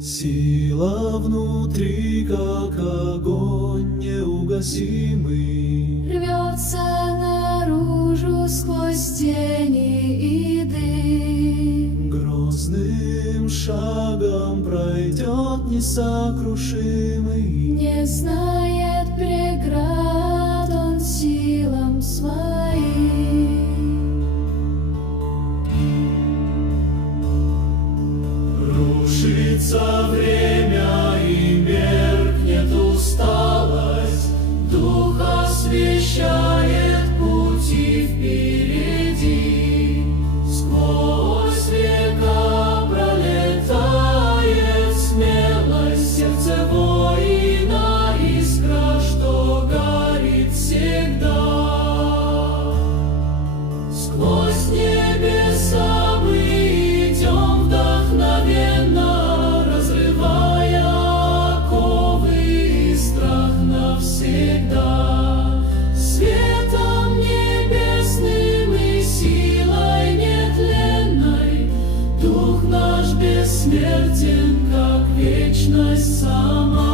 Сила внутри, как огонь неугасимый, рвется наружу сквозь тени и дым. грозным шагом пройдет несокрушимый. Не знает преград он силам своим. Рушится время и меркнет усталость, Дух освещает пути впереди. Сквозь века пролетает смелость, сердце воина искра, что горит всегда. Сквозь небеса мы идем вдохновенно, разрывая оковы и страх навсегда. Светом небесным и силой нетленной Дух наш бессмертен, как вечность сама.